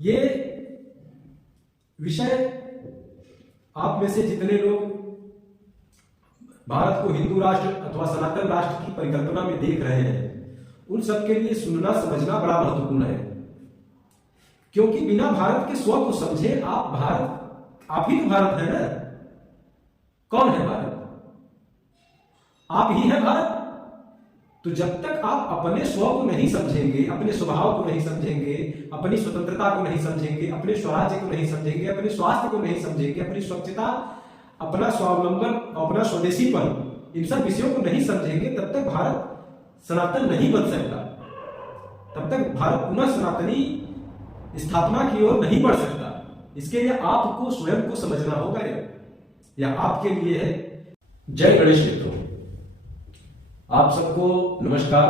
ये विषय आप में से जितने लोग भारत को हिंदू राष्ट्र अथवा सनातन राष्ट्र की परिकल्पना में देख रहे हैं उन सबके लिए सुनना समझना बड़ा महत्वपूर्ण है, क्योंकि बिना भारत के स्व को समझे आप ही तो भारत है ना। कौन है भारत? आप ही है भारत। तो जब तक आप अपने स्व को नहीं समझेंगे, अपने स्वभाव को नहीं समझेंगे, अपनी स्वतंत्रता को नहीं समझेंगे, अपने स्वराज्य को नहीं समझेंगे, अपने स्वास्थ्य को नहीं समझेंगे, अपनी स्वच्छता, अपना स्वावलंबन, अपना स्वदेशीपन, इन सब विषयों को नहीं समझेंगे, तब तक भारत सनातन नहीं बन सकता। तब तक भारत पुनः सनातनी स्थापना की ओर नहीं बढ़ सकता। इसके लिए आपको स्वयं को समझना होगा। या आपके लिए है। जय गणेश मित्रों, आप सबको नमस्कार।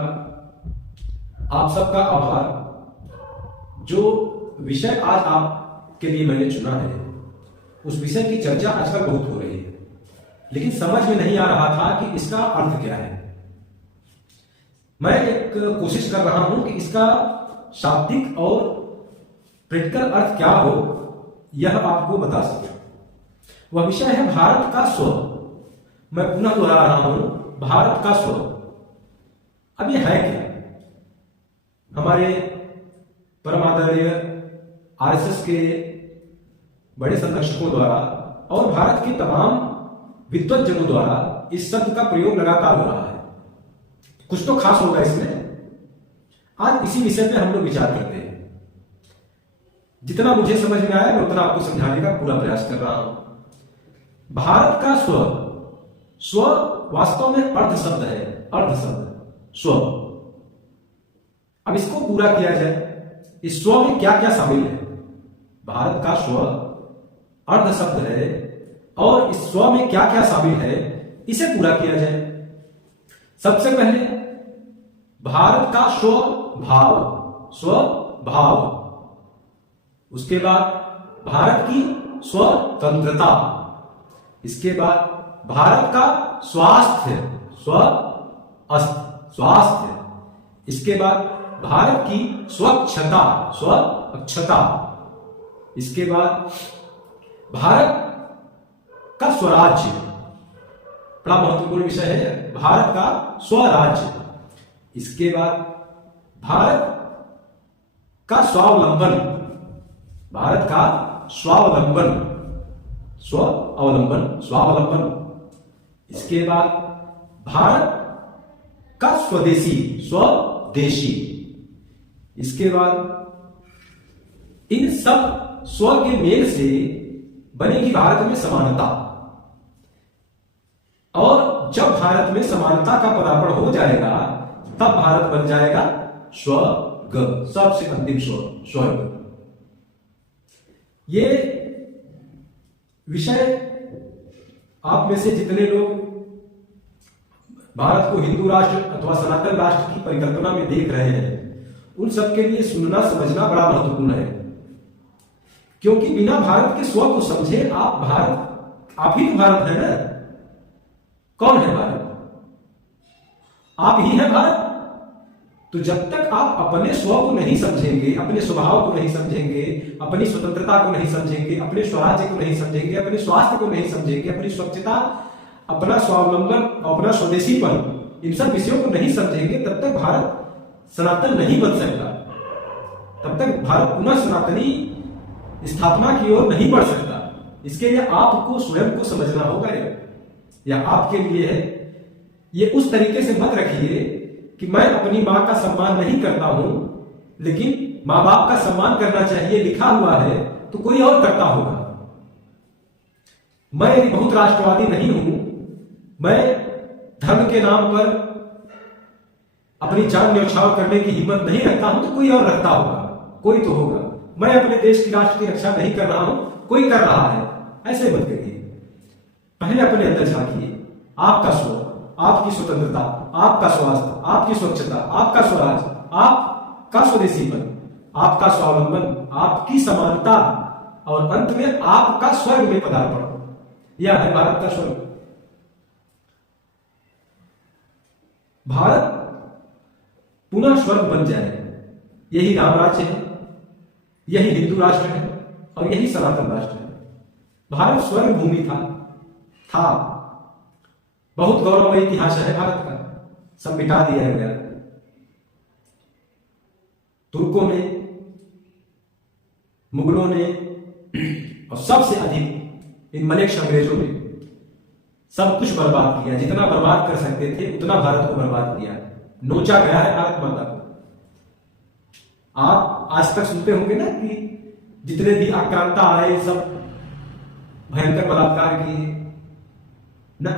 आप सबका आभार। जो विषय आज आपके लिए मैंने चुना है उस विषय की चर्चा आजकल बहुत हो रही है, लेकिन समझ में नहीं आ रहा था कि इसका अर्थ क्या है। मैं एक कोशिश कर रहा हूं कि इसका शाब्दिक और प्रैक्टिकल अर्थ क्या हो यह आपको बता सकूं। वह विषय है भारत का स्व। मैं पुनः दोहरा रहा हूं, भारत का स्व। अब यह है क्या? हमारे परमादरणीय आरएसएस के बड़े संरक्षकों द्वारा और भारत के तमाम विद्वज्जनों द्वारा इस शब्द का प्रयोग लगातार हो रहा है। कुछ तो खास होगा इसमें। आज इसी विषय पे हम लोग विचार करते हैं। जितना मुझे समझ में आया मैं उतना आपको समझाने का पूरा प्रयास कर रहा हूं। भारत का स्व, स्व वास्तव में अर्ध शब्द है। अर्ध शब्द स्व। अब इसको पूरा किया जाए। इस स्व में क्या क्या शामिल है? भारत का स्व अर्ध शब्द है और इस स्व में क्या क्या शामिल है इसे पूरा किया जाए। सबसे पहले भारत का स्व भाव, स्व भाव। उसके बाद भारत की स्वतंत्रता। इसके बाद भारत का स्वास्थ्य, स्वास्थ्य। इसके बाद भारत की स्वच्छता, स्वच्छता। इसके बाद भारत का स्वराज्य। बड़ा महत्वपूर्ण विषय है भारत का स्वराज्य। इसके बाद भारत का स्वावलंबन, भारत का स्वावलंबन, स्वावलंबन। इसके बाद भारत का स्वदेशी, स्वदेशी। इसके बाद इन सब स्व के मेल से बनेगी भारत में समानता। और जब भारत में समानता का पदार्पण हो जाएगा तब भारत बन जाएगा स्वर्ग, सबसे अंतिम स्वर्ग। ये विषय आप में से जितने लोग भारत को हिंदू राष्ट्र अथवा सनातन राष्ट्र की परिकल्पना में देख रहे हैं उन सबके लिए सुनना समझना बड़ा महत्वपूर्ण है, क्योंकि बिना भारत के स्व को समझे आप ही तो भारत है ना। कौन है भारत? आप ही है भारत। तो जब तक आप अपने स्व को नहीं समझेंगे, अपने स्वभाव को नहीं समझेंगे, अपनी स्वतंत्रता को नहीं समझेंगे, अपने स्वराज्य को नहीं समझेंगे, अपने स्वास्थ्य को नहीं समझेंगे, अपनी स्वच्छता, अपना स्वावलंबन, अपना स्वदेशीपन, इन सब विषयों को नहीं समझेंगे, तब तक भारत सनातन नहीं बन सकता। तब तक भारत पुनः सनातनी स्थापना की ओर नहीं बढ़ सकता। इसके लिए आपको स्वयं को समझना होगा। या आपके लिए है। ये उस तरीके से मत रखिए कि मैं अपनी मां का सम्मान नहीं करता हूं, लेकिन मां बाप का सम्मान करना चाहिए लिखा हुआ है तो कोई और करता होगा। मैं यदि बहुत राष्ट्रवादी नहीं हूं, मैं धर्म के नाम पर अपनी जान न्यौछावर करने की हिम्मत नहीं रखता हूं तो कोई और रखता होगा, कोई तो होगा। मैं अपने देश की राष्ट्र की रक्षा नहीं कर रहा हूं, कोई कर रहा है। ऐसे मत करिए। पहले अपने अंदर झांकिए। आपका स्व, आपकी स्वतंत्रता, आपका स्वास्थ्य, आपकी स्वच्छता, आपका स्वराज, आपका स्वदेशीपन, आपका स्वावलंबन, आपकी समानता और अंत में आपका स्वर्ग में पदार्पण। यह है भारत का स्वर्ग। भारत पुनः स्वर्ग बन जाए, यही राम राज्य है। यही हिंदू राष्ट्र है और यही सनातन राष्ट्र है। भारत स्वर्ग भूमि था। बहुत गौरवमय इतिहास है भारत का, सब मिटा दिया गया तुर्कों ने, मुगलों ने और सबसे अधिक इन मलेक्ष अंग्रेजों ने सब कुछ बर्बाद किया। जितना बर्बाद कर सकते थे उतना भारत को बर्बाद किया, नोचा गया है भारत माता को। आप आज तक सुनते होंगे ना कि जितने भी आक्रांता आए सब भयंकर बलात्कार किए ना।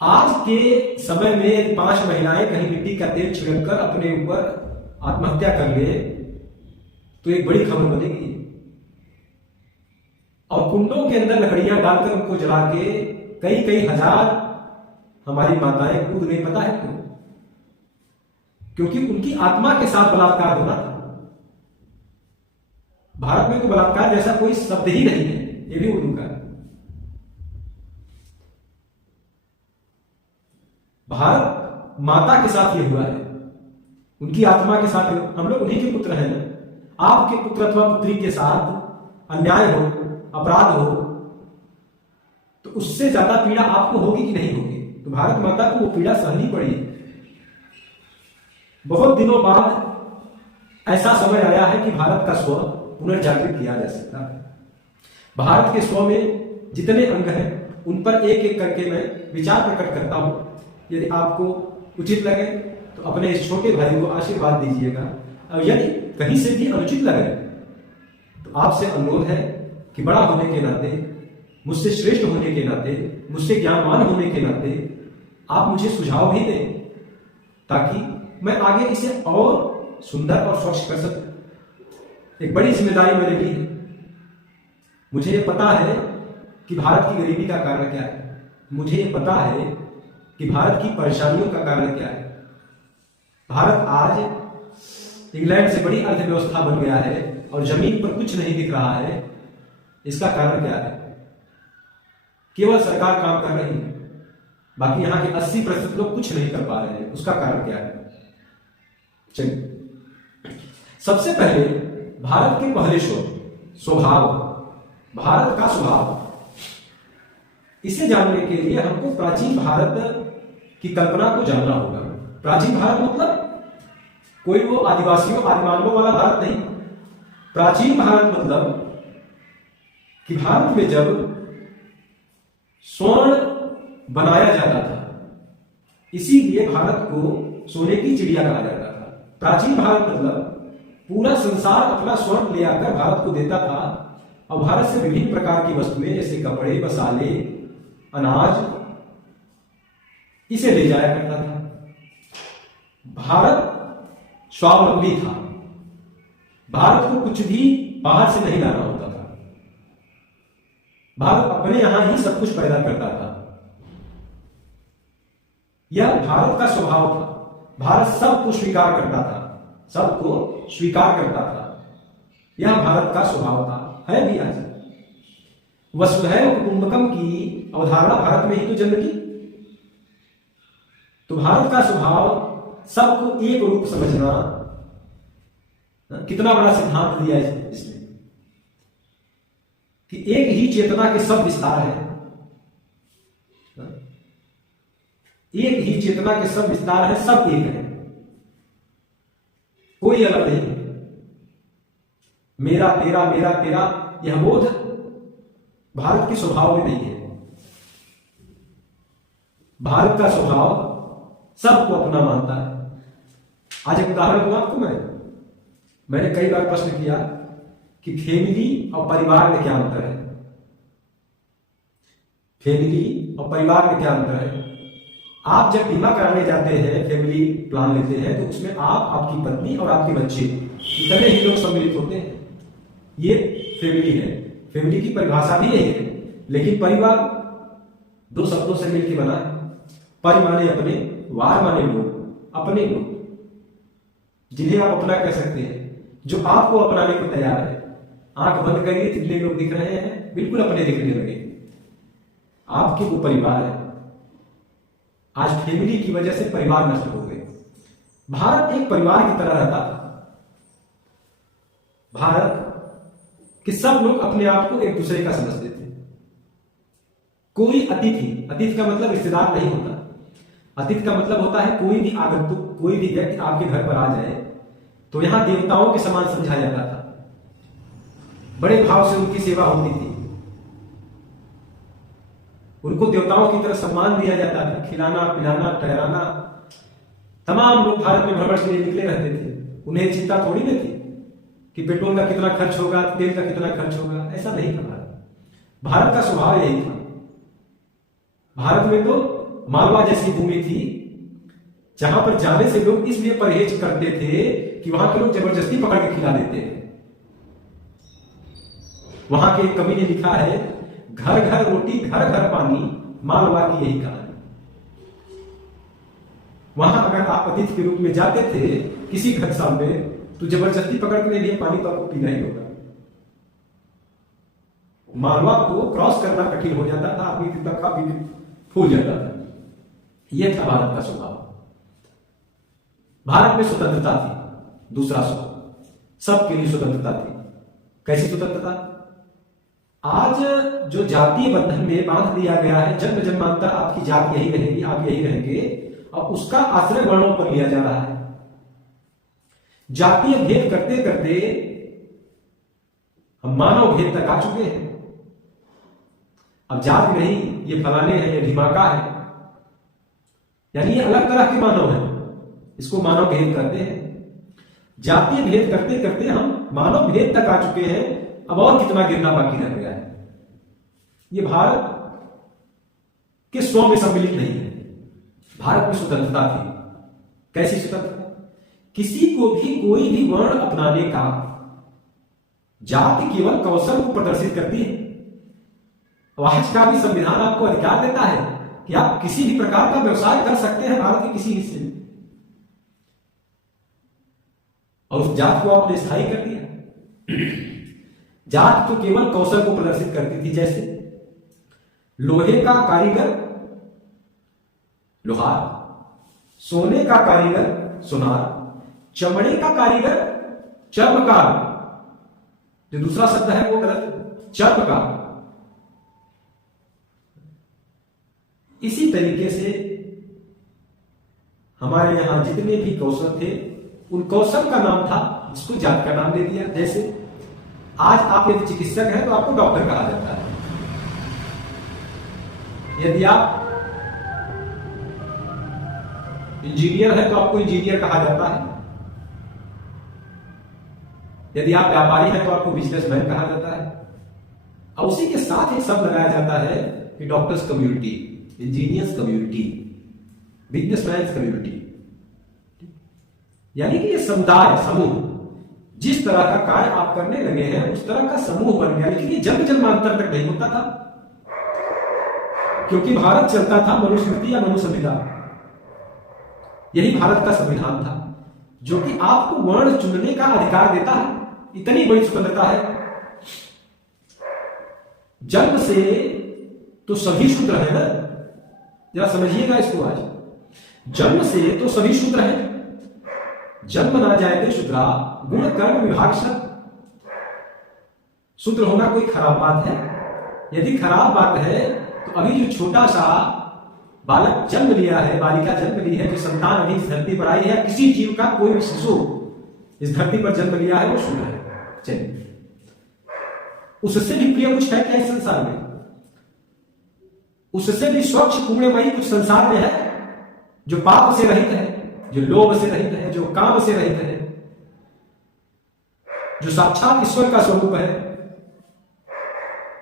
आज के समय में 5 महिलाएं कहीं मिट्टी का तेल छिड़ककर अपने ऊपर आत्महत्या कर ले तो एक बड़ी खबर बनेगी। और कुंडों के अंदर लकड़ियां डालकर उनको जला के कई कई हजार हमारी माताएं कूद गई। पता है क्यों? क्योंकि उनकी आत्मा के साथ बलात्कार हो रहा था। भारत में तो बलात्कार जैसा कोई शब्द ही नहीं है, ये भी उर्दू का। भारत माता के साथ ये हुआ है, उनकी आत्मा के साथ। हम लोग उन्हीं के पुत्र हैं ना। आपके पुत्र अथवा पुत्री के साथ अन्याय हो, अपराध हो, तो उससे ज्यादा पीड़ा आपको होगी कि नहीं होगी? तो भारत माता को वो पीड़ा सहनी पड़ी। बहुत दिनों बाद ऐसा समय आया है कि भारत का स्व पुनर्जागृत किया जा सकता है। भारत के स्व में जितने अंग हैं उन पर एक एक करके मैं विचार प्रकट करता हूं। यदि आपको उचित लगे तो अपने इस छोटे भाई को आशीर्वाद दीजिएगा, और यदि कहीं से भी अनुचित लगे तो आपसे अनुरोध है कि बड़ा होने के नाते, मुझसे श्रेष्ठ होने के नाते, मुझसे ज्ञानवान होने के नाते आप मुझे सुझाव भी दें, ताकि मैं आगे इसे और सुंदर और स्वच्छ कर सकूं। एक बड़ी जिम्मेदारी मैंने ली है। मुझे ये पता है कि भारत की गरीबी का कारण क्या है, मुझे ये पता है कि भारत की परेशानियों का कारण क्या है। भारत आज इंग्लैंड से बड़ी अर्थव्यवस्था बन गया है और जमीन पर कुछ नहीं दिख रहा है। इसका कारण क्या है? केवल सरकार काम कर रही है, बाकी यहां के 80% लोग कुछ नहीं कर पा रहे हैं। उसका कारण क्या है? चलिए, सबसे पहले भारत के पहले स्वभाव, भारत का स्वभाव, इसे जानने के लिए हमको प्राचीन भारत की कल्पना को जानना होगा। प्राचीन भारत मतलब कोई वो आदिवासियों आदिमानवों वाला भारत नहीं। प्राचीन भारत मतलब कि भारत में जब स्वर्ण बनाया जाता था, इसीलिए भारत को सोने की चिड़िया कहा जाता था। प्राचीन भारत मतलब पूरा संसार अपना स्वर्ण ले आकर भारत को देता था, और भारत से विभिन्न प्रकार की वस्तुएं जैसे कपड़े, मसाले, अनाज, इसे ले जाया करता था। भारत स्वावलंबी था। भारत को कुछ भी बाहर से नहीं लाना होता था। भारत अपने यहां ही सब कुछ पैदा करता था। यह भारत का स्वभाव था। भारत सबको स्वीकार करता था, सबको स्वीकार करता था। यह भारत का स्वभाव था, है भी आज। वसुधैव कुटुंबकम की अवधारणा भारत में ही तो जन्म की। तो भारत का स्वभाव सबको एक रूप समझना, कितना बड़ा सिद्धांत दिया इसने कि एक ही चेतना के सब विस्तार है। एक ही चेतना के सब विस्तार है, सब एक है, कोई अलग नहीं। मेरा तेरा, मेरा तेरा, यह बोध भारत के स्वभाव में नहीं है। भारत का स्वभाव सबको अपना मानता है। आज एक उदाहरण दूं आपको। मैंने कई बार प्रश्न किया कि फैमिली और परिवार में क्या अंतर है। फैमिली और परिवार में क्या अंतर है? आप जब बीमा कराने जाते हैं, फैमिली प्लान लेते हैं, तो उसमें आप, आपकी पत्नी और आपके बच्चे, इतने ही लोग सम्मिलित होते हैं। ये फैमिली है। फैमिली की परिभाषा भी यही है। लेकिन परिवार दो शब्दों से मिलकर बना है। परि माने अपने, वार माने लोग, अपने लोग, जिन्हें आप अपना कह सकते हैं, जो आपको अपनाने को तैयार है। आंख बंद करिए, कितने लोग दिख रहे हैं, बिल्कुल अपने दिखने लगे। आपके वो परिवार है। आज फैमिली की वजह से परिवार नष्ट हो गए। भारत एक परिवार की तरह रहता था। भारत कि सब लोग अपने आप को एक दूसरे का समझते थे। कोई अतिथि का मतलब रिश्तेदार नहीं होता। अतिथि का मतलब होता है कोई भी आगंतुक, कोई भी व्यक्ति आपके घर पर आ जाए तो यहां देवताओं के समान समझा जाता था। बड़े भाव से उनकी सेवा होती थी, उनको देवताओं की तरह सम्मान दिया जाता था। खिलाना पिलाना ठहराना, तमाम लोग भारत में भ्रमण के लिए निकले रहते थे। उन्हें चिंता थोड़ी न थी कि पेट्रोल का कितना खर्च होगा, तेल का कितना खर्च होगा, ऐसा नहीं था। भारत का स्वभाव यही था। भारत में तो मालवा जैसी भूमि थी जहां पर जाने से लोग इसलिए परहेज करते थे कि वहां के लोग जबरदस्ती पकड़ के खिला देते थे। वहां के एक कवि ने लिखा है, घर घर रोटी घर घर पानी, मालवा की यही कहानी। वहां अगर आप अतिथि के रूप में जाते थे किसी घटसाल में तो जबरदस्ती पकड़ के लिए पानी तो आपको पीना ही होगा। मालवा को क्रॉस करना कठिन हो जाता था, आदमी कितना काफी फूल जाता था। यह था भारत का स्वभाव। भारत में स्वतंत्रता थी। दूसरा स्वभाव, सबके लिए स्वतंत्रता थी। कैसी स्वतंत्रता? आज जो जातीय बंधन में बांध दिया गया है, जन्म जन्मांतर आपकी जात यही रहेगी, आप यही रहेंगे, और उसका आश्रय वर्णों पर लिया जा रहा है। जातीय भेद करते करते हम मानव भेद तक आ चुके हैं। अब जाति नहीं, ये फलाने हैं, ये ढिमाका है, यानी ये अलग तरह के मानव हैं, इसको मानव भेद करते हैं। जातीय भेद करते करते हम मानव भेद तक आ चुके हैं। अब और कितना गिरना बाकी रह गया है। ये भारत के स्व में सम्मिलित नहीं है। भारत में स्वतंत्रता थी। कैसी स्वतंत्रता? किसी को भी कोई भी वर्ण अपनाने का, जाति केवल कौशल को प्रदर्शित करती है। आज का भी संविधान आपको अधिकार देता है कि आप किसी भी प्रकार का व्यवसाय कर सकते हैं भारत के किसी हिस्से में, और उस जात को आपने स्थायी कर दिया। जात तो केवल कौशल को प्रदर्शित करती थी। जैसे लोहे का कारीगर लोहार, सोने का कारीगर सुनार, चमड़े का कारीगर चर्मकार, जो दूसरा शब्द है वो गलत, चर्मकार। इसी तरीके से हमारे यहां जितने भी कौशल थे, उन कौशल का नाम था जिसको जात का नाम दे दिया। जैसे आज आप यदि चिकित्सक हैं तो आपको डॉक्टर कहा जाता है। यदि आप इंजीनियर हैं तो आपको इंजीनियर कहा जाता है। यदि आप व्यापारी हैं तो आपको बिजनेसमैन कहा जाता है। और उसी के साथ एक शब्द लगाया जाता है कि doctors community, engineers community, businessman community, यानी कि ये समुदाय, समूह, जिस तरह का कार्य आप करने लगे हैं उस तरह का समूह बन गया। लेकिन ये जन्म जन्मांतर तक नहीं होता था, क्योंकि भारत चलता था मनुस्मृति या मनुसंहिता। यही भारत का संविधान था जो कि आपको वर्ण चुनने का अधिकार देता है। इतनी बड़ी स्वतंत्रता है। जन्म से तो सभी शूद्र है ना, जरा समझिएगा इसको। आज जन्म से तो सभी शूद्र है। जन्म ना जायते शूद्रा गुण कर्म विभाग शब्द। शूद्र होना कोई खराब बात है? यदि खराब बात है तो अभी जो छोटा सा बालक जन्म लिया है, बालिका जन्म ली है, जो संतान अभी इस धरती पर आई है, किसी जीव का कोई भी शिशु इस धरती पर जन्म लिया है, वो शूद्र है। चलिए, उससे भी प्रिय कुछ है क्या इस संसार में? उससे भी स्वच्छ पुण्यमयी कुछ संसार में है जो पाप से रहित है, जो लोभ से रहित है, जो काम से रहित है, जो साक्षात ईश्वर का स्वरूप है,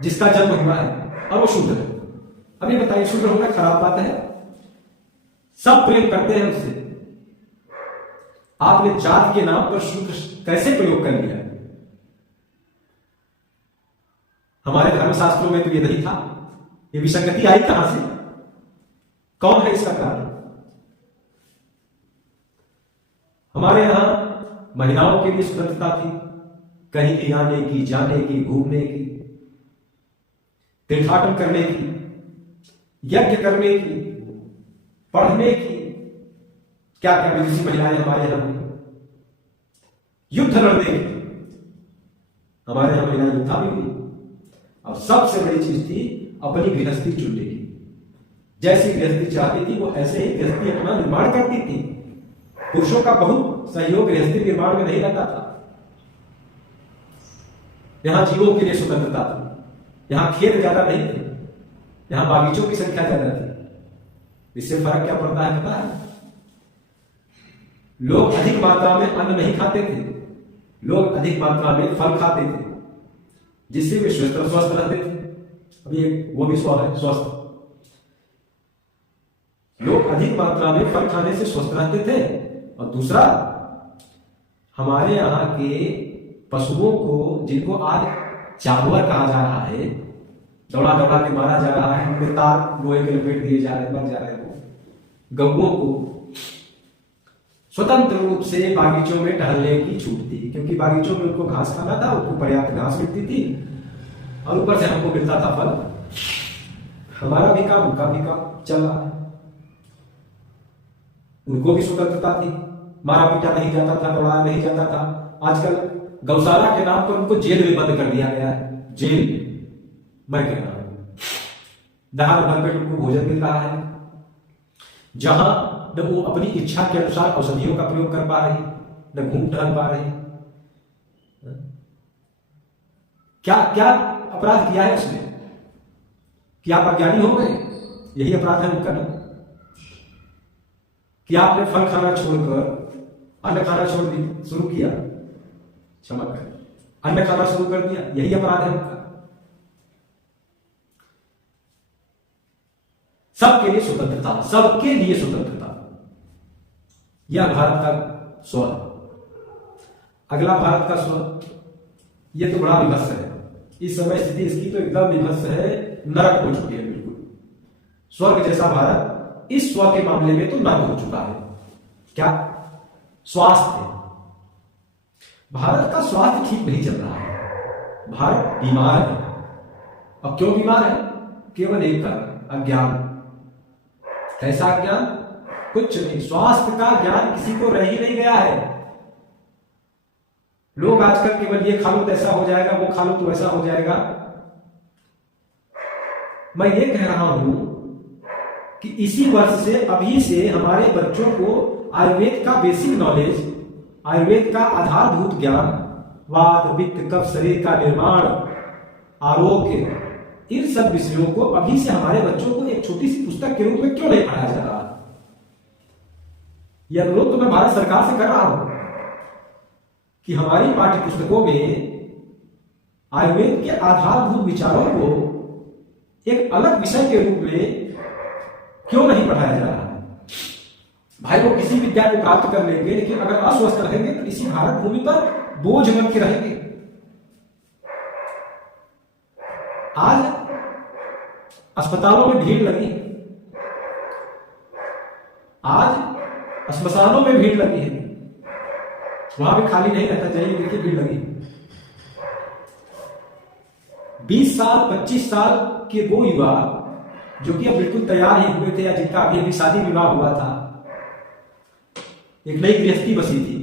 जिसका जन्म हुआ है, और वो शुद्ध है। अभी बताइए, शुद्ध होना खराब बात है? सब प्रेम करते हैं उससे। आपने जात के नाम पर शुद्ध कैसे प्रयोग कर लिया? हमारे धर्मशास्त्रों में तो ये नहीं था। ये विसंगति आई कहां से? कौन है इसका कारण? हमारे यहां महिलाओं के लिए स्वतंत्रता थी, कहीं भी आने की, जाने की, घूमने की, तीर्थाटन करने की, यज्ञ करने की, पढ़ने की, क्या क्या विदेशी महिलाएं हमारे यहां हुई, युद्ध लड़ने की। हमारे यहाँ महिला योद्धा भी हुई। और सबसे बड़ी चीज थी अपनी गृहस्थी चुनने की। जैसी गृहस्थी चाहती थी वो ऐसे ही गृहस्थी अपना निर्माण करती थी। पुरुषों का बहुत सहयोग गृहस्थी निर्माण में नहीं रहता था। यहां जीवों के लिए स्वतंत्रता थी, यहां खेत ज्यादा नहीं थे, यहां बागीचों की संख्या ज्यादा थी। इससे फर्क क्या पड़ता है पता है? लोग अधिक मात्रा में अन्न नहीं खाते थे, लोग अधिक मात्रा में फल खाते थे, जिससे वे स्वस्थ रहते थे। अभी वो भी स्वस्थ। लोग अधिक मात्रा में फल खाने से स्वस्थ रहते थे। और दूसरा, हमारे यहाँ के पशुओं को, जिनको आज जानवर कहा जा रहा है, दौड़ा दौड़ा के मारा जा रहा है, उनमें तार लोहे के लपेट दिए जा रहे, मर जा रहे हैं, गौओं को स्वतंत्र रूप से बागीचों में टहलने की छूट थी, क्योंकि बागीचों में उनको घास खाना था, उनको पर्याप्त घास मिलती थी और ऊपर से हमको मिलता था फल। हमारा भी काम, उनका भी काम चल रहा है। उनको भी स्वतंत्रता थी, मारा पीटा नहीं जाता था, दौड़ाया नहीं जाता था। आजकल गौशाला के नाम पर उनको जेल में बंद कर दिया गया है। जेल, मैं कह रहा हूं, दहाड़ भर पेट उनको भोजन मिल रहा है, जहां न वो अपनी इच्छा के अनुसार औषधियों का प्रयोग कर पा रही, न घूम टहल पा रही। क्या क्या अपराध किया है उसने? क्या आप अज्ञानी हो गए? यही अपराध है उनका ना, कि आपने फल खाना छोड़कर अन्न खाना शुरू किया, क्षमा करें, अन्न खाना शुरू कर दिया, यही अपराध है उनका। सबके लिए स्वतंत्रता, सबके लिए स्वतंत्रता, यह भारत का स्वर। अगला भारत का स्वर, यह तो बड़ा विभत्स है। इस समय स्थिति इसकी तो एकदम विभत्स है, नरक हो चुकी है बिल्कुल। स्वर्ग जैसा भारत इस स्वर के मामले में तो नरक हो चुका है। क्या? स्वास्थ्य। भारत का स्वास्थ्य ठीक नहीं चल रहा है, भारत बीमार है। अब क्यों बीमार है? केवल एक कारण, अज्ञान। कैसा ज्ञान? कुछ नहीं, स्वास्थ्य का ज्ञान किसी को रह ही नहीं गया है। लोग आजकल केवल ये खा लो तो ऐसा हो जाएगा, वो खा लो तो ऐसा हो जाएगा। मैं ये कह रहा हूं कि इसी वर्ष से, अभी से हमारे बच्चों को आयुर्वेद का बेसिक नॉलेज, आयुर्वेद का आधारभूत ज्ञान, वात पित्त कफ शरीर का निर्माण, आरोग्य, इन सब विषयों को अभी से हमारे बच्चों को एक छोटी सी पुस्तक के रूप में क्यों नहीं पढ़ाया जा रहा? यह अनुरोध तो मैं भारत सरकार से कर रहा हूं कि हमारी पाठ्य पुस्तकों में आयुर्वेद के आधारभूत विचारों को एक अलग विषय के रूप में क्यों नहीं पढ़ाया जा रहा है? भाई वो किसी विद्या को प्राप्त कर लेंगे, लेकिन अगर अस्वस्थ रहेंगे तो इसी भारत भूमि पर बोझ बन के रहेंगे। आज अस्पतालों में भीड़ लगी, आज श्मशानों में भीड़ लगी है, वहां भी खाली नहीं रहता, जाइए देखिए भीड़ लगी। 20 साल 25 साल के वो युवा जो कि अब बिल्कुल तैयार ही हुए थे, या जिनका अभी अभी शादी विवाह हुआ था, एक नई गृहस्थी बसी थी,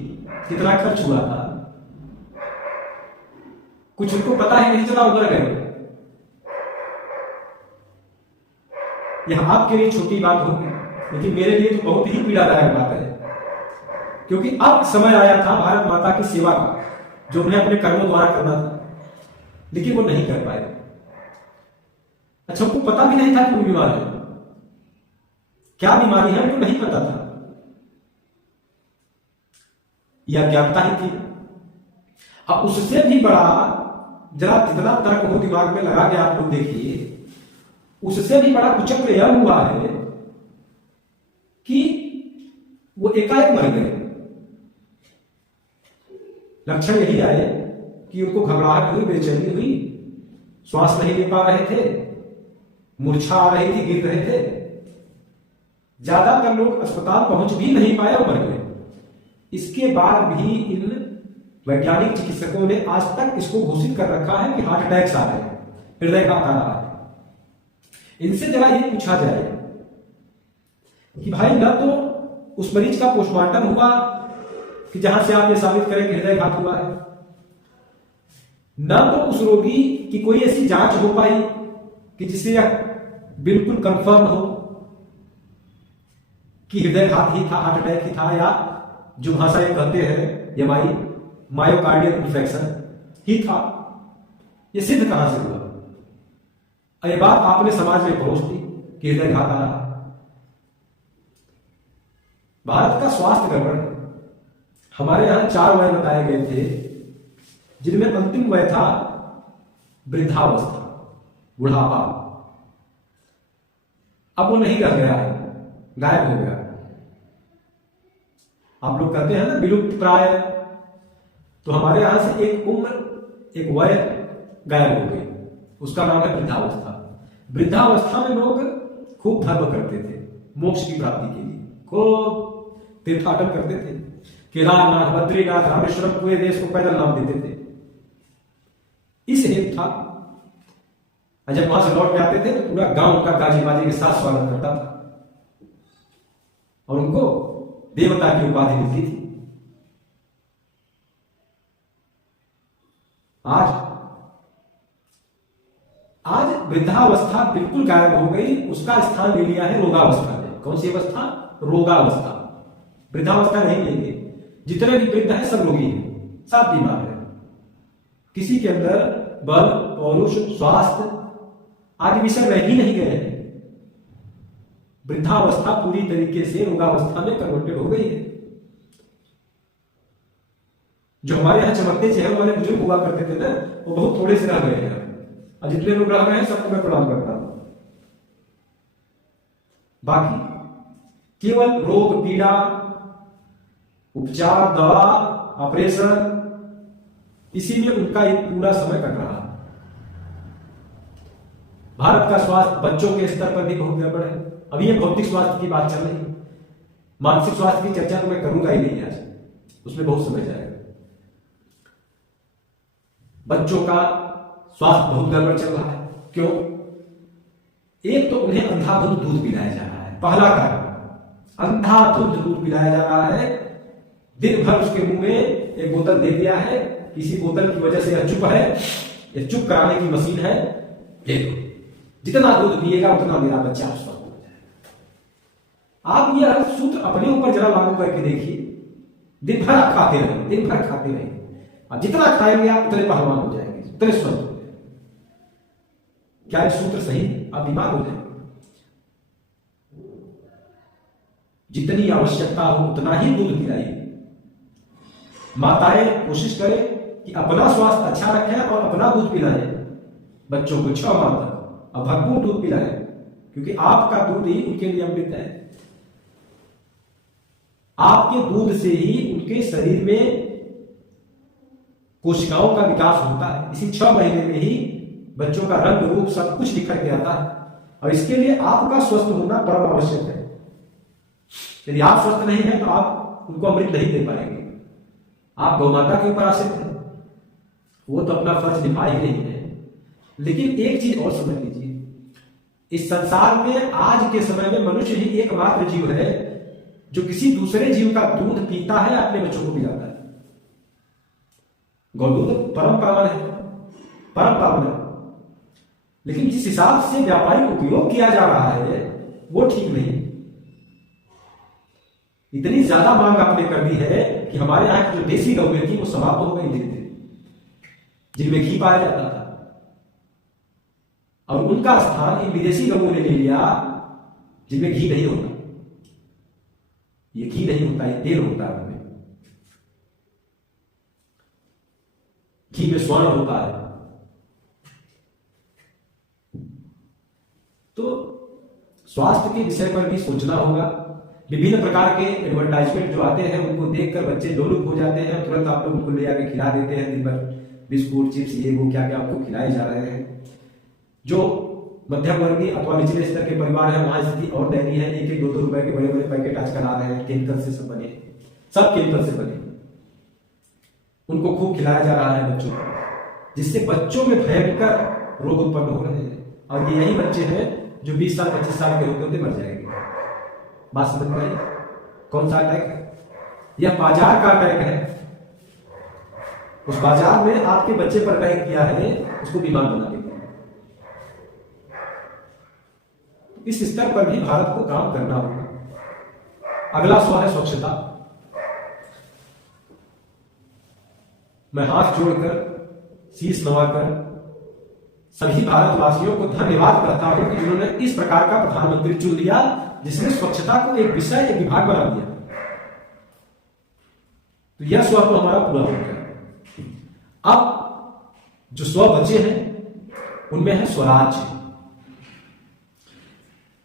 कितना खर्च हुआ था, कुछ उनको पता ही नहीं चला, उधर गए। यह आपके लिए छोटी बात होगी, लेकिन मेरे लिए तो बहुत ही पीड़ादायक बात है, क्योंकि अब समय आया था भारत माता की सेवा का, जो उन्हें अपने कर्मों द्वारा करना था, लेकिन वो नहीं कर पाए। अच्छा, उनको पता भी नहीं था कि वो बीमार है, क्या बीमारी है उनको नहीं पता था, यह अज्ञानता ही थी। अब उससे भी बड़ा, जरा जितना तर्क हो दिमाग में लगा के आप लोग देखिए, उससे भी बड़ा कुचक्र यह हुआ है कि वो एकाएक मर गए। लक्षण यही आए कि उनको घबराहट हुई, बेचैनी हुई, श्वास नहीं ले पा रहे थे, मूर्छा आ रही थी, गिर रहे थे। ज्यादातर लोग अस्पताल पहुंच भी नहीं पाए और मर गए। इसके बाद भी इन वैज्ञानिक चिकित्सकों ने आज तक इसको घोषित कर रखा है कि हार्ट अटैक्स आ रहे हैं, हृदयघात आ रहा है। इनसे जरा ये पूछा जाए कि भाई न तो उस मरीज का पोस्टमार्टम हुआ कि जहां से आप ये साबित करें कि हृदयघात हुआ है, ना तो उस रोगी की कोई ऐसी जांच हो पाई कि जिससे यह बिल्कुल कंफर्म हो कि हृदयघात ही था, हार्ट अटैक ही था, या जो भाषा ये कहते हैं एमआई, मायोकार्डियल इन्फेक्शन ही था। ये सिद्ध कहां से हुआ? ये बात आपने समाज में परोस दी कि हृदयघात आ रहा। भारत का स्वास्थ्य गड़बड़ है। हमारे यहां 4 वय बताए गए थे, जिनमें अंतिम वय था वृद्धावस्था, बुढ़ापा। अब वो नहीं रह गया है, गायब हो गया। आप लोग कहते हैं ना विलुप्त प्राय, तो हमारे यहां से एक उम्र, एक वय गायब हो गई, उसका नाम है वृद्धावस्था। वृद्धावस्था में लोग खूब धर्म करते थे मोक्ष की प्राप्ति के लिए, खूब तीर्थाटन करते थे, केदारनाथ, बद्रीनाथ, रामेश्वरम, पूरे देश को पैदल नाम देते थे। इस हेतु था, जब वहां से लौट के आते थे तो पूरा गांव का गाजी बाजी के साथ स्वागत करता था और उनको देवता की उपाधि मिलती थी। आज वृद्धावस्था बिल्कुल गायब हो गई, उसका स्थान ले लिया है रोगावस्था ने। कौन सी अवस्था? रोगावस्था। वृद्धावस्था नहीं लेंगे। जितने भी वृद्ध हैं सब रोगी हैं, सब बीमार हैं। किसी के अंदर बल, पौरुष, स्वास्थ्य आदि विषय रह ही नहीं गए हैं। वृद्धावस्था पूरी तरीके से रोगावस्था में कन्वर्टेड हो गई है। जो हमारे यहां चमकते चेहरों वाले बुजुर्ग हुआ करते थे ना, वो बहुत थोड़े से रह गए हैं। और जितने लोग रह गए हैं सबको मैं प्रणाम करता हूं। बाकी केवल रोग, पीड़ा, उपचार, दवा, ऑपरेशन, इसी में उनका एक पूरा समय कट रहा है। भारत का स्वास्थ्य बच्चों के स्तर पर भी बहुत गड़बड़ है। अभी ये भौतिक स्वास्थ्य की बात चल रही है, मानसिक स्वास्थ्य की चर्चा तो मैं करूंगा ही नहीं आज, उसमें बहुत समय जाएगा। बच्चों का स्वास्थ्य बहुत गड़बड़ चल रहा है। क्यों? एक तो उन्हें अंधाधुंध दूध पिलाया जा रहा है, पहला कारण अंधाधुंध दूध पिलाया जा रहा है। दिन भर उसके मुंह में एक बोतल दे दिया है, किसी बोतल की वजह से यह चुप है, यह चुप कराने की मशीन है। देखो जितना दूध पिएगा उतना मेरा बच्चा स्वस्थ हो जाएगा। आप यह सूत्र अपने ऊपर जरा लागू करके देखिए। दिन भर आप खाते रहे, दिन भर खाते रहे, और जितना खाएंगे आप उतने पहलवान हो जाएंगे, उतने स्वस्थ हो जाएंगे। क्या यह सूत्र सही है? आप बीमार हो जाएंगे। जितनी आवश्यकता हो उतना ही दूध पिलाइए। माताएं कोशिश करें कि अपना स्वास्थ्य अच्छा रखें और अपना दूध पिलाएं। बच्चों को 6 माह तक और भरपूर दूध पिलाएं, क्योंकि आपका दूध ही उनके लिए अमृत है। आपके दूध से ही उनके शरीर में कोशिकाओं का विकास होता है। इसी 6 महीने में ही बच्चों का रंग रूप सब कुछ निखर के आता है, और इसके लिए आपका स्वस्थ होना परम आवश्यक है। यदि आप स्वस्थ नहीं है तो आप उनको अमृत नहीं दे पाएंगे। आप गौ माता के ऊपर आश्रित हैं, वो तो अपना फर्ज निभा ही नहीं है। लेकिन एक चीज और समझ लीजिए, इस संसार में आज के समय में मनुष्य ही एकमात्र जीव है जो किसी दूसरे जीव का दूध पीता है, अपने बच्चों को पिलाता है। गौदूध परम पावन है, परम पावन है। लेकिन जिस हिसाब से व्यापारिक उपयोग किया जा रहा है वो ठीक नहीं। इतनी ज्यादा मांग आपने कर दी है कि हमारे यहां की जो देसी गौएं थी वो समाप्त हो गई धीरे धीरे, जिनमें घी पाया जाता था, और उनका स्थान इन विदेशी गौओं ने ले लिया जिनमें घी नहीं होता। ये घी नहीं होता, ये तेल होता है। उनमें घी में स्वर्ण होता है। तो स्वास्थ्य के विषय पर भी सोचना होगा। विभिन्न प्रकार के एडवर्टाइजमेंट जो आते हैं उनको देखकर बच्चे लोलुप हो जाते हैं, तुरंत आप लोग उनको ले आके खिला देते हैं। दिन भर बिस्कुट, चिप्स, ये वो क्या क्या आपको खिलाए जा रहे हैं। जो मध्यम वर्गीय अथवा निचले स्तर के परिवार है वहां स्थिति और दयनीय है। 1-2 रुपए के बड़े बड़े पैकेट आजकल आ रहे हैं, केमिकल से सब बने, सब केमिकल से बने। उनको खूब खिलाया जा रहा है बच्चों को, जिससे बच्चों में भयंकर रोग उत्पन्न हो रहे हैं। और ये यही बच्चे हैं जो 20 साल 25 साल के होते होते मर जाएंगे। बात समझ में आई? कौन सा अटैक है? यह बाजार का अटैक है। उस बाजार में आपके बच्चे पर अटैक किया है, उसको बीमार बना देगा। इस स्तर पर भी भारत को काम करना होगा। अगला स्व है स्वच्छता। मैं हाथ जोड़कर, शीश नवाकर सभी भारतवासियों को धन्यवाद करता हूं कि जिन्होंने इस प्रकार का प्रधानमंत्री चुन लिया, जिसने स्वच्छता को एक विषय, एक विभाग बना दिया। तो यह स्व तो हमारा पूरा हो गया। अब जो स्व बचे हैं उनमें है स्वराज्य।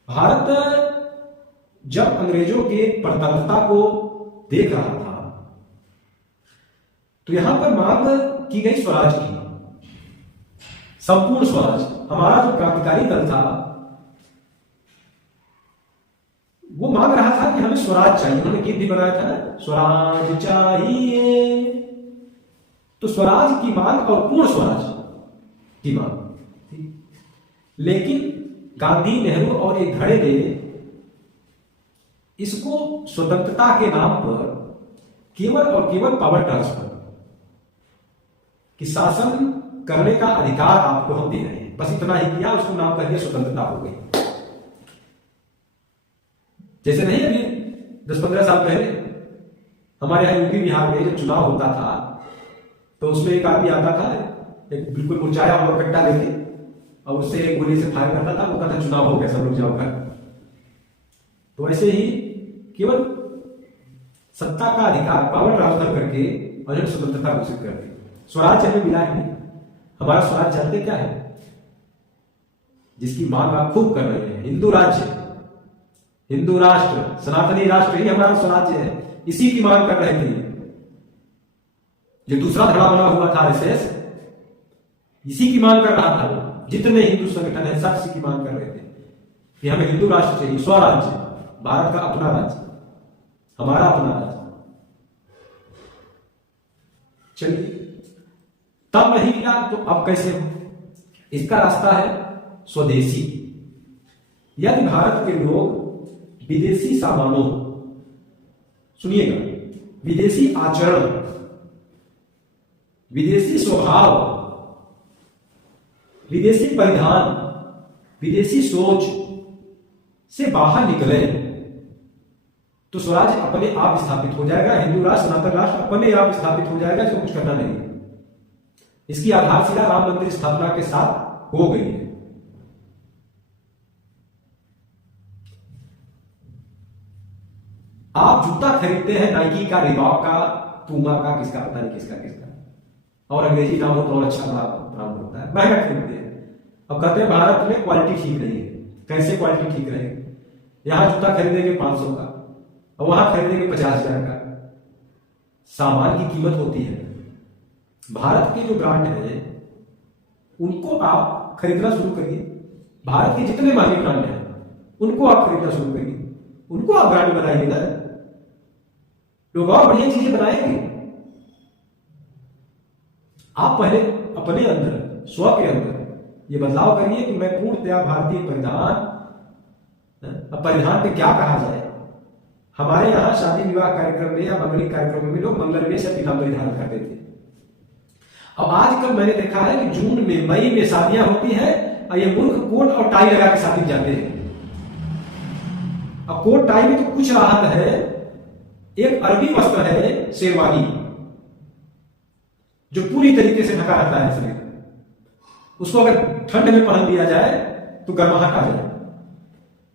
भारत जब अंग्रेजों के परतंत्रता को देख रहा था तो यहां पर मांग की गई स्वराज की, संपूर्ण स्वराज। हमारा जो क्रांतिकारी दल था वो मांग रहा था कि हमें स्वराज चाहिए। उन्होंने गीत भी बनाया था ना, स्वराज चाहिए। तो स्वराज की मांग और पूर्ण स्वराज की मांग थी। लेकिन गांधी, नेहरू और एक धड़े ने इसको स्वतंत्रता के नाम पर केवल और केवल पावर ट्रांसफर कि शासन करने का अधिकार आपको हम दे रहे हैं, बस इतना ही किया, उसको नाम कर दिया स्वतंत्रता हो गई। जैसे नहीं अभी 10-15 साल पहले हमारे यहां यूपी बिहार में जब चुनाव होता था तो उसमें एक आदमी आता था, एक बिल्कुल मुरझाया हुआ कट्टा लेके, और उससे एक गोली से फायर करता था, वो कहता चुनाव हो गया, सब लोग जाओ घर। तो ऐसे ही केवल सत्ता का अधिकार पावर ट्रांसफर करके और स्वतंत्रता घोषित कर दी। स्वराज हमें मिला ही नहीं। हमारा स्वराज जानते क्या है, जिसकी मांग आप खूब कर रहे हैं, हिंदू राज्य, हिंदू राष्ट्र, सनातनी राष्ट्र ही हमारा स्वराज्य है। इसी की मांग कर रहे थे। जो दूसरा धड़ा बना हुआ था आरएसएस, इसी की मांग कर रहा था। जितने हिंदू संगठन है सब इसी की मांग कर रहे थे कि हमें हिंदू राष्ट्र चाहिए, स्वराज्य, भारत का अपना राज्य, हमारा अपना राज्य। चलिए, तब नहीं मिला तो अब कैसे हो? इसका रास्ता है स्वदेशी। यदि भारत के लोग विदेशी सामानों, सुनिएगा, विदेशी आचरण, विदेशी स्वभाव, विदेशी परिधान, विदेशी सोच से बाहर निकले तो स्वराज अपने आप स्थापित हो जाएगा। हिंदू राष्ट्र, सनातन राष्ट्र अपने आप स्थापित हो जाएगा, इसको कुछ करना नहीं। इसकी आधारशिला राम मंदिर स्थापना के साथ हो गई है। आप जूता खरीदते हैं नाइकी का, रिबॉक का, पूमा का, किसका पता नहीं किसका किसका, और अंग्रेजी नाम हो तो और अच्छा नाम होता है, महंगा खरीदते हैं। अब कहते हैं भारत में क्वालिटी ठीक नहीं है। कैसे क्वालिटी ठीक रहेगी? यहां जूता खरीदेंगे 500 का और वहां खरीदेंगे 50,000 का। सामान की कीमत होती है। भारत के जो ब्रांड है उनको आप खरीदना शुरू करिए। भारत के जितने महंगे ब्रांड हैं उनको आप खरीदना शुरू करिए, उनको आप ब्रांड बनाइए ना। लोग और बढ़िया चीजें बनाएंगे। आप पहले अपने अंदर, स्व के अंदर ये बदलाव करिए कि मैं पूर्णतया भारतीय परिधान। अब परिधान में क्या कहा जाए? हमारे यहां शादी विवाह कार्यक्रम में या मंगलिक कार्यक्रम में लोग मंगलवेश या पीताम्बरी धारण करते थे। अब आजकल मैंने देखा है कि जून में, मई में शादियां होती है और ये मूर्ख कोट और टाई लगा के शादी जाते हैं। अब कोट टाई में तो कुछ राहत है, एक अरबी वस्त्र है शेरवानी जो पूरी तरीके से ढका रहता है शरीर, उसको अगर ठंड में पहन दिया जाए तो गर्माहट आ जाए।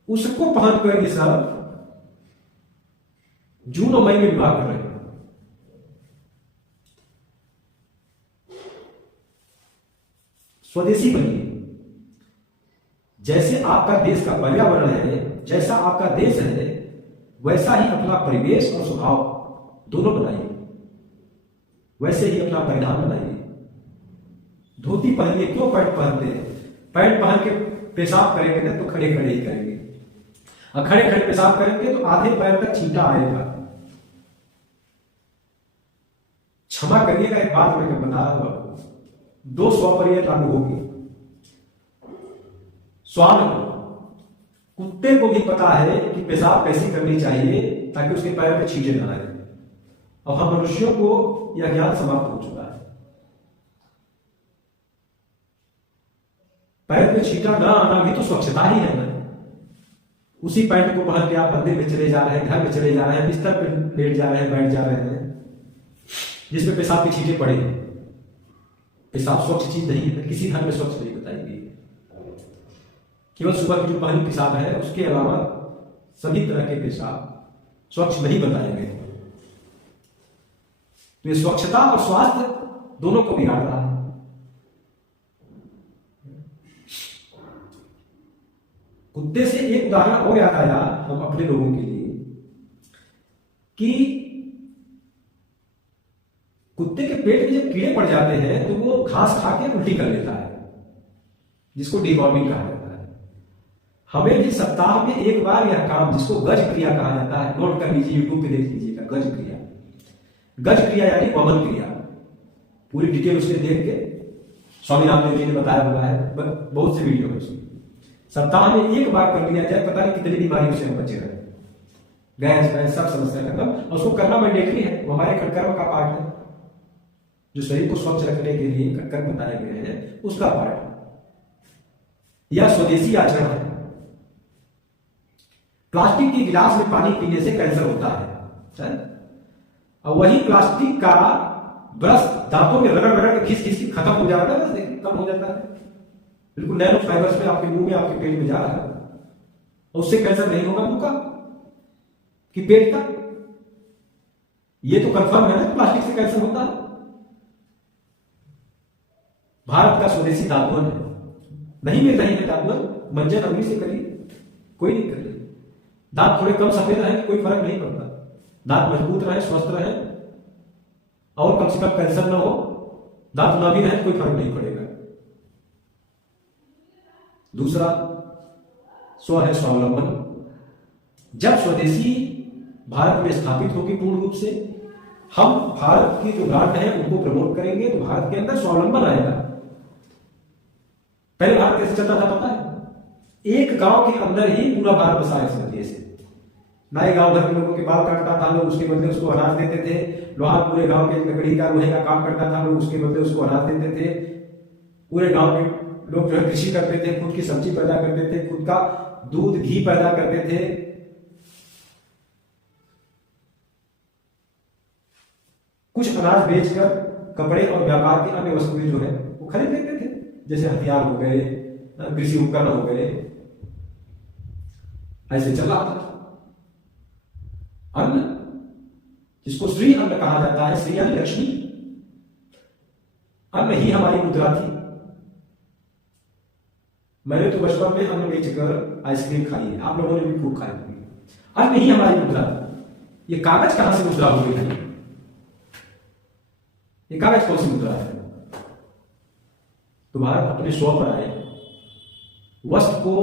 उसको पहनकर ये सब जून और मई में विवाह कर रहे हैं। स्वदेशी बनिए। जैसे आपका देश का पर्यावरण है, जैसा आपका देश है, वैसा ही अपना परिवेश और स्वभाव दोनों बनाइए। वैसे ही अपना परिधान बनाइए। धोती पहनिए, क्यों पैंट पहनते हैं? पैंट पहन के पेशाब करेंगे ना तो खड़े खड़े ही करेंगे, और खड़े खड़े पेशाब करेंगे तो आधे पैर तक छींटा आएगा। क्षमा करिएगा, एक बात मैं बता रहा हूं, 2 स्व पर यह लागू होगी। श्वान को, कुत्ते को भी पता है कि पेशाब कैसी करनी चाहिए ताकि उसके पैर में छींटे ना आए, और हम मनुष्यों को यह ज्ञान समाप्त हो चुका है। पैर पे छींटा ना आना भी तो स्वच्छता ही है ना। उसी पैंट को पहन के आप मंदिर में चले जा रहे हैं, घर में चले जा रहे हैं, बिस्तर पे लेट जा रहे हैं, बैठ जा रहे हैं, जिसमें पेशाब की छींटे पड़े। पेशाब स्वच्छ चीज नहीं है, किसी धर्म में स्वच्छ नहीं बताई गई। केवल सुबह की जो पहली पेशाब है, उसके अलावा सभी तरह के पेशाब स्वच्छ नहीं बताए गए। तो ये स्वच्छता और स्वास्थ्य दोनों को बिगाड़ रहा है। कुत्ते से एक उदाहरण और याद आया हम अपने लोगों के लिए कि कुत्ते के पेट में जब कीड़े पड़ जाते हैं तो वो घास खा के उल्टी कर लेता है, जिसको डिवॉर्मिंग कहा जाता है। हमें भी सप्ताह में एक बार यह काम, जिसको गज क्रिया कहा जाता है, नोट कर लीजिए, यूट्यूब पे देख लीजिएगा, गज क्रिया। गज क्रिया यानी वमन क्रिया, पूरी डिटेल उसने देख के स्वामी रामदेव जी ने बताया हुआ है, बहुत से वीडियो है उसमें। सप्ताह में एक बार कर लिया जाए, पता नहीं कितनी बीमारियों से हम बचे रहे, गैस वैस सब समस्या खत्म। और उसको करना मैंडेटरी है, वो हमारे कर्म का पार्ट है, जो शरीर को स्वच्छ रखने के लिए कर्म बताए गए हैं उसका पार्ट। यह स्वदेशी आचरण है। प्लास्टिक के गिलास में पानी पीने से कैंसर होता है, और वही प्लास्टिक का ब्रश दांतों में रगड़ रगड़ के घिस घिस खत्म हो जाता है, बस कम हो जाता है, बिल्कुल नैनो फाइबर्स में आपके मुंह में, आपके पेट में जा रहा है, और उससे कैंसर नहीं होगा मुंह का कि पेट का। ये तो कंफर्म है ना, प्लास्टिक से कैंसर होता है। भारत का स्वदेशी दातुन है, नहीं मिल रही है दातुन, मंजन अम्ली से करिए, कोई नहीं कर रही। दांत थोड़े कम सफेद रहे कोई फर्क नहीं पड़ता, दांत मजबूत रहे, स्वस्थ रहे, और कम से कम कैंसर ना हो, दांत ना भी रहे कोई फर्क नहीं पड़ेगा। दूसरा स्व है स्वावलंबन। जब स्वदेशी भारत में स्थापित होगी पूर्ण रूप से, हम भारत की जो ब्रांड है उनको प्रमोट करेंगे, तो भारत के अंदर स्वावलंबन आएगा। पहले भारत कैसे चलता था पता है? एक गांव के अंदर ही पूरा भारत बसा है इस नतीजे से। नए गांव भर के लोगों के बाल काटता था, लोग उसके बदले उसको अनाज देते थे। लोहार पूरे गांव के लकड़ी का लोहे का काम करता था, लोग उसके बदले उसको अनाज देते थे। पूरे गांव के लोग जो है कृषि करते थे, खुद की सब्जी पैदा करते थे, खुद का दूध घी पैदा करते थे। कुछ अनाज बेचकर कपड़े और व्यापार की अन्य वस्तुएं जो है वो खरीद लेते थे, जैसे हथियार हो गए, कृषि उपकरण हो गए, ऐसे चल रहा था। अन्न, जिसको श्री अन्न कहा जाता है, श्री अन्न लक्ष्मी, अन्न ही हमारी मुद्रा थी। मैंने तो बचपन में अन्न बेचकर आइसक्रीम खाई है, आप लोगों ने भी खूब खाई होगी। अन्न ही हमारी मुद्रा थी। ये कागज कहां से मुद्रा हो गई है? ये कागज कौन सी मुद्रा है? तो भारत अपने स्व पर आए, वस्त्र को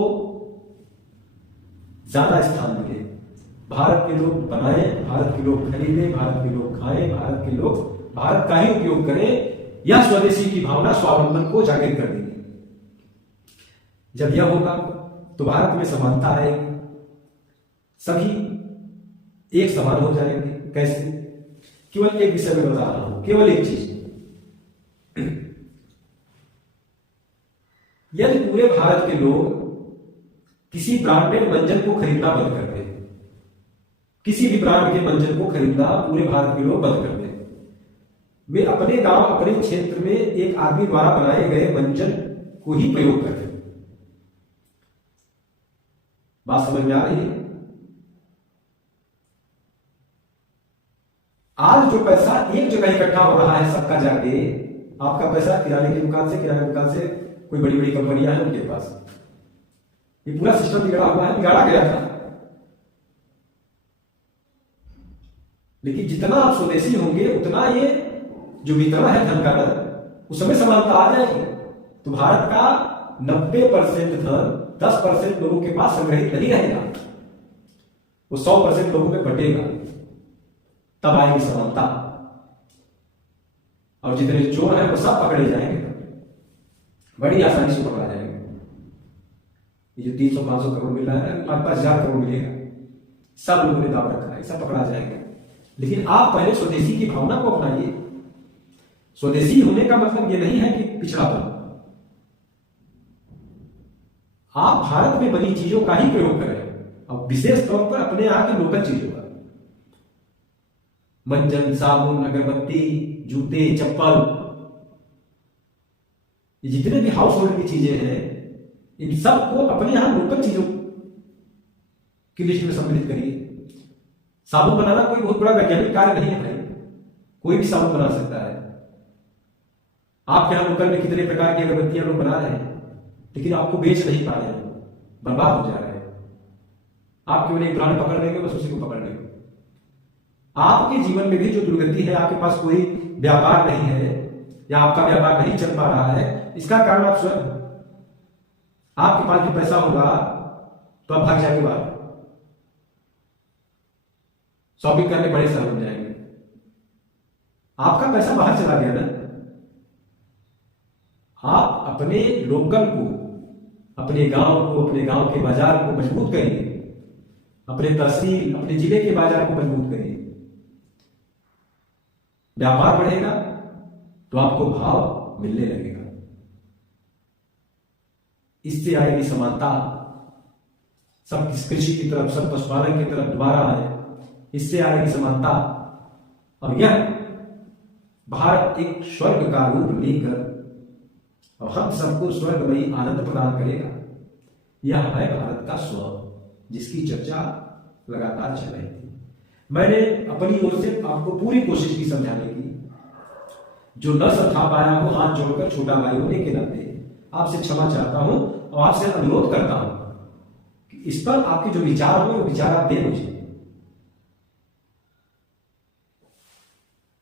ज्यादा स्थान मिले, भारत के लोग बनाए, भारत के लोग खरीदे, भारत के लोग खाएं, भारत के लोग भारत का ही उपयोग करें। यह स्वदेशी की भावना स्वावलंबन को जागृत कर देगी। जब यह होगा तो भारत में समानता आएगी, सभी एक समान हो जाएंगे। कैसे? केवल एक विषय में बता रहा हूं, केवल एक चीज। यदि पूरे भारत के लोग किसी ब्रांडेड मंजन को खरीदना बंद कर दे, किसी भी ब्रांड के मंजन को खरीदना पूरे भारत के लोग बंद कर दे, वे अपने गांव, अपने क्षेत्र में एक आदमी द्वारा बनाए गए मंजन को ही प्रयोग करें। बात समझ में आ रही है? आज जो पैसा एक जगह इकट्ठा हो रहा है सबका जाके, आपका पैसा किराने की दुकान से, किराने दुकान से कोई बड़ी बड़ी कंपनियां हैं उनके पास, ये पूरा सिस्टम बिगड़ा हुआ है, बिगाड़ा गया था। लेकिन जितना आप स्वदेशी होंगे उतना ये जो वितरण है धन का, उस समय समानता आ जाएगी। तो भारत का 90% धन 10% लोगों के पास संग्रहित नहीं रहेगा, वो 100% लोगों में बटेगा, तब आएगी समानता। और जितने चोर हैं वो सब पकड़े जाएंगे, बड़ी आसानी से पकड़ा जाएंगे। ये जो 300-500 करोड़ मिल रहा है, 5,000 करोड़ मिलेगा, सब लोगों ने दाव रखा है, सब पकड़ा जाएंगे। लेकिन आप पहले स्वदेशी की भावना को अपनाइए। स्वदेशी होने का मतलब ये नहीं है कि पिछड़ापन, आप भारत में बनी चीजों का ही प्रयोग करें, और विशेष तौर पर अपने यहाँ की लोकल चीजों का। मंजन, साबुन, अगरबत्ती, जूते, चप्पल, ये जितने भी हाउस होल्ड की चीजें हैं, इन सबको अपने यहां लोकल चीजों की लिस्ट में सम्मिलित करिए। साबुन बनाना कोई बहुत बड़ा वैज्ञानिक कार्य नहीं है भाई, कोई भी साबुन बना सकता है। आपके यहां लोकल में कितने प्रकार की अगरबत्तियां लोग बना रहे हैं, लेकिन आपको बेच नहीं पा रहे हैं, बर्बाद हो जा रहे हैं। आप केवल एक ब्रांड पकड़ लेंगे, बस उसी को पकड़ लेंगे। आपके जीवन में भी जो दुर्गति है, आपके पास कोई व्यापार नहीं है या आपका व्यापार नहीं चल पा रहा है, इसका कारण आप स्वयं। आपके पास भी पैसा होगा तो आप भाग जाएंगे बाहर, शॉपिंग करने बड़े शहर बन जाएंगे। आपका पैसा बाहर चला गया ना। आप अपने लोकल को, अपने गांव को, अपने गांव के बाजार को मजबूत करिए, अपने तहसील, अपने जिले के बाजार को मजबूत करिए। व्यापार बढ़ेगा तो आपको भाव मिलने लगेगा, इससे आएगी समानता। सब कृषि की तरफ, सब पशुपालन की तरफ दोबारा आए, इससे आएगी समानता। और यह भारत एक स्वर्ग का रूप लेकर और हम सबको स्वर्गमयी आनंद प्रदान करेगा। यह है भारत का स्व, जिसकी चर्चा लगातार चल रही थी। मैंने अपनी ओर से आपको पूरी कोशिश की समझाने की। जो न समझा पाया हो, हाथ जोड़कर छोटा भाई होने के नाते आपसे क्षमा चाहता हूं और आपसे अनुरोध करता हूं कि इस पर आपके जो विचार हो, वो विचार आप दें मुझे।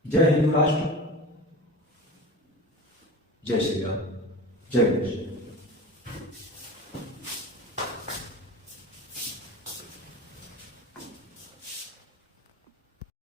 जय हिंदू राष्ट्र, जय श्री राम, जय कृष्ण।